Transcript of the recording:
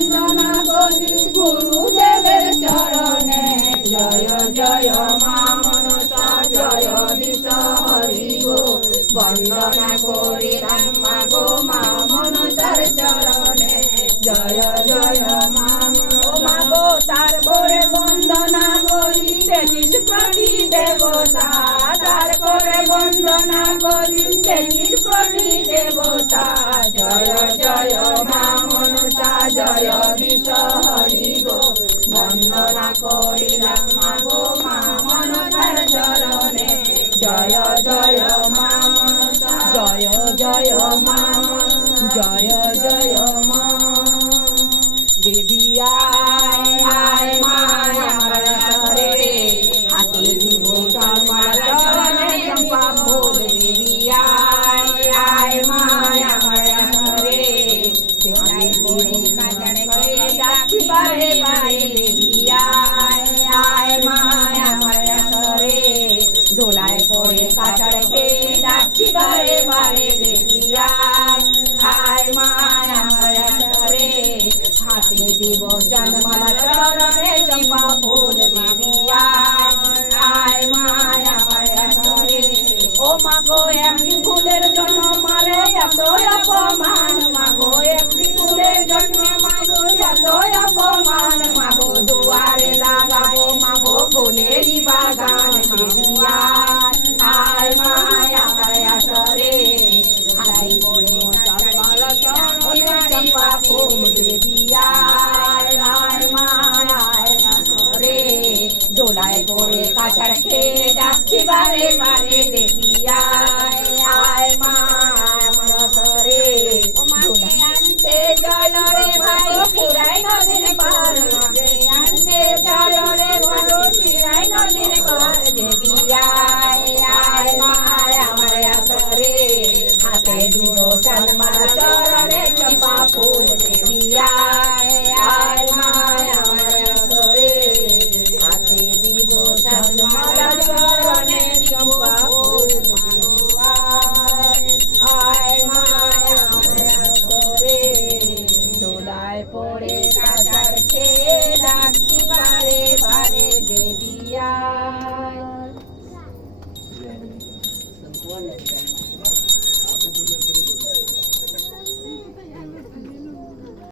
বন্দনা করি গুরুদেবের চরণে। জয় জয় মা মনসা জয় দিশ হরি গো, বন্দনা করিলাম মাগো মা মনসার চরণে। জয় জয় মা মাগো তারপরে বন্দনা করি ৩৩ কোটি দেবতা, তারপরে বন্দনা করি ৩৩ কোটি দেবতা। জয় জয় মা মনসা জয় দিশ হরি গো, বন্দনা করিলাম মাগো মা মনসার চরণে। জয় জয় মা মনসা জয় জয় মা জয় জয় মা। দেবী আয় আয় মায় আমার ঘরে, হাতে দিব তোমার চরণে চম্পা ফুল। দেবী আয় আয় মায় আমার ঘরে, দেখাই পড়ে কাজড়ে খেয়ে ডাকি বারে বারে। দেবী আয় আয় মায় আমার ঘরে, দোলায় পড়ে কাজড়ে খেয়ে ডাকছি বারে বারে। দেবী আয় আয় মায় আমার ঘরে, হাতে দিব চাঁদমালা চরণে চম্পা ফুল। দেবী আয় আয় মায় আমার ঘরে। ও মাগো একটি ফুলের জন্য মারে এত অপমান, মাগো একটি ফুলের জন্য মাগো এত অপমান। মাগো দুয়ারে লাগাবো মাগো ফুলেরই বাগান। দেবী আয় আয় মায় আমার ঘরে, হাতে পড়ে চাঁদমালা চরণে চম্পা ফুল। দেবী আয় আয় মায় আয় ঘরে, দোলায় পড়ে কাছাড় খেয়ে ডাকছি বারে বারে। দেবী আয় আয় মায় আমার ঘরে। আনতে চলো রে ভাই ফিরাই নদীর পার, আনতে চলো রে ভাই ফিরাই নদীর পার। দেবী আয় আয় মায় আমার ঘরে, হাতে দিব চাঁদমালা চরণে চম্পা ফুল। দেবী আয় আয় মায় আমার ঘরে, হাতে দিব চাঁদমালা চরণে চম্পা ফুল।